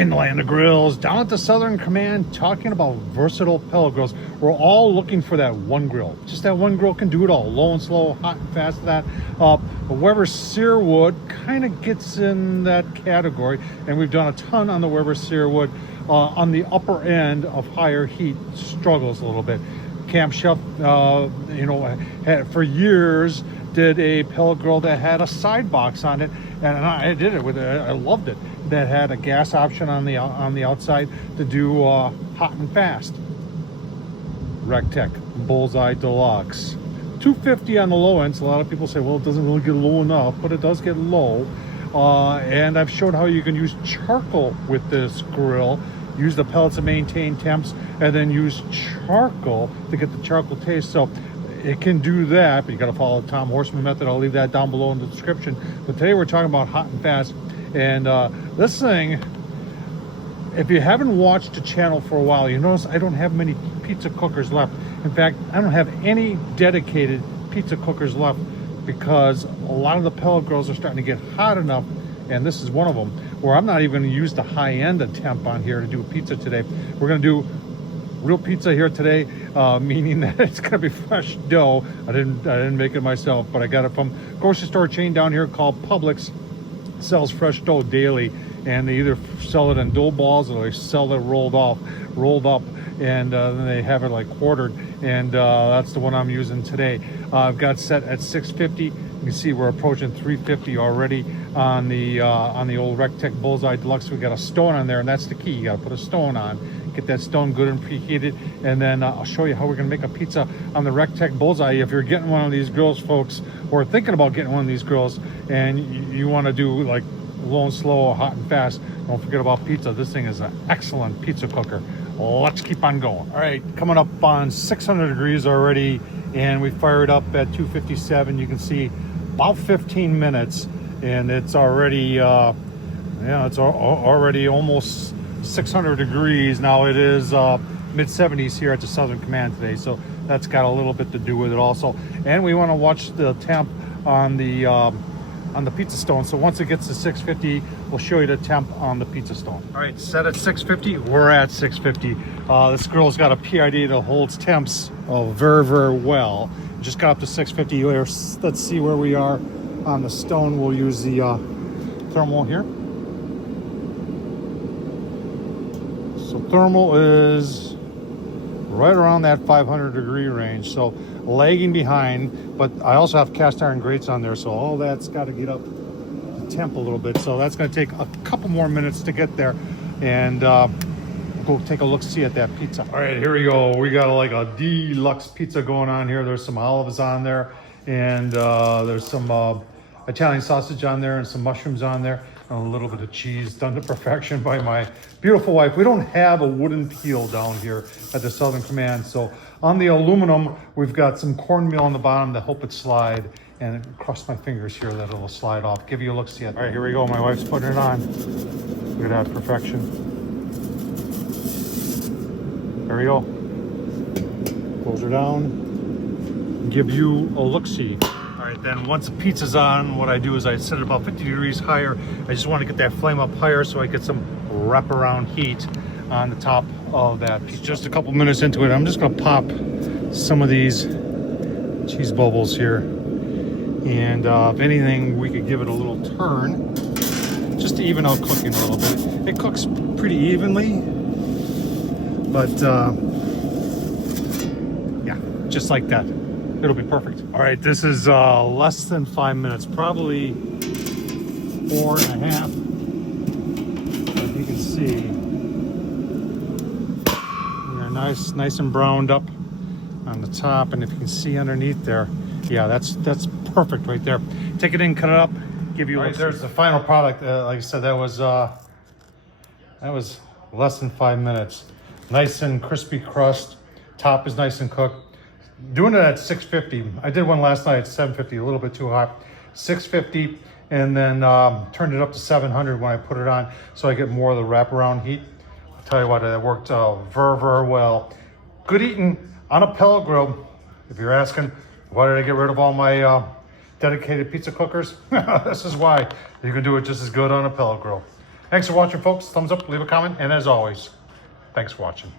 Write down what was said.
In the land of grills, down at the Southern Command, talking about versatile pellet grills. We're all looking for that one grill. Just that one grill can do it all. Low and slow, hot and fast. That the Weber Searwood kind of gets in that category, and we've done a ton on the Weber Searwood on the upper end of higher heat. Struggles a little bit. Camp Chef, you know, for years did a pellet grill that had a side box on it, and I did it with it. I loved it. That had a gas option on the outside to do hot and fast. Recteq Bullseye Deluxe, $250 on the low end. So a lot of people say, well, it doesn't really get low enough, but it does get low. And I've showed how you can use charcoal with this grill. Use the pellets to maintain temps, and then use charcoal to get the charcoal taste. So it can do that, but you got to follow the Tom Horsman method. I'll leave that down below in the description. But today we're talking about hot and fast. And this thing, if you haven't watched the channel for a while, you notice I don't have many pizza cookers left. In fact, I don't have any dedicated pizza cookers left because a lot of the pellet grills are starting to get hot enough, and this is one of them, where I'm not even going to use the high end of temp on here to do pizza today. We're going to do real pizza here today, meaning that it's going to be fresh dough. I didn't make it myself, but I got it from a grocery store chain down here called Publix. Sells fresh dough daily, and they either sell it in dough balls or they sell it rolled up, and then they have it like quartered, and that's the one I'm using today. I've got set at 650. You can see we're approaching 350 already on the old Recteq Bullseye Deluxe. We got a stone on there, and that's the key. You got to put a stone on, get that stone good and preheated, and then I'll show you how we're gonna make a pizza on the Recteq Bullseye. If you're getting one of these grills, folks, or thinking about getting one of these grills, and you want to do like low and slow, hot and fast, don't forget about pizza. This thing is an excellent pizza cooker. Let's keep on going. All right, coming up on 600 degrees already, and we fired up at 257. You can see about 15 minutes, and it's already it's already almost 600 degrees. Now it is mid 70s here at the Southern Command today, so that's got a little bit to do with it also. And we want to watch the temp on the pizza stone. So once it gets to 650, we'll show you the temp on the pizza stone. All right, set at 650. We're at 650. This grill's got a PID that holds temps very, very well. Just got up to 650. Let's see where we are on the stone. We'll use the thermal here. So thermal is right around that 500 degree range, so lagging behind, but I also have cast iron grates on there, so all that's got to get up to temp a little bit. So that's going to take a couple more minutes to get there, and we'll go take a look see at that pizza. All right, here we go. We got like a deluxe pizza going on here. There's some olives on there, and there's some Italian sausage on there, and some mushrooms on there, and a little bit of cheese, done to perfection by my beautiful wife. We don't have a wooden peel down here at the Southern Command, so on the aluminum, we've got some cornmeal on the bottom to help it slide, and cross my fingers here that it'll slide off. Give you a look see at. All right, here we go. My wife's putting it on. Look at that perfection. There we go. Close her down. Give you a look see. All right, then once the pizza's on, what I do is I set it about 50 degrees higher. I just want to get that flame up higher so I get some wraparound heat on the top of that pizza. Just a couple minutes into it, I'm just going to pop some of these cheese bubbles here. And if anything, we could give it a little turn just to even out cooking a little bit. It cooks pretty evenly, but yeah, just like that. It'll be perfect. All right, this is less than 5 minutes, probably 4.5. As you can see, they're nice and browned up on the top, and if you can see underneath there, yeah, that's perfect right there. Take it in, cut it up, give you. All right, there's the final product. Like I said, that was less than 5 minutes. Nice and crispy crust. Top is nice and cooked. Doing it at 650. I did one last night at 750, a little bit too hot. 650, and then turned it up to 700 when I put it on, so I get more of the wraparound heat. I'll tell you what, it worked very, very well. Good eating on a pellet grill. If you're asking, why did I get rid of all my dedicated pizza cookers? This is why. You can do it just as good on a pellet grill. Thanks for watching, folks. Thumbs up, leave a comment, and as always, thanks for watching.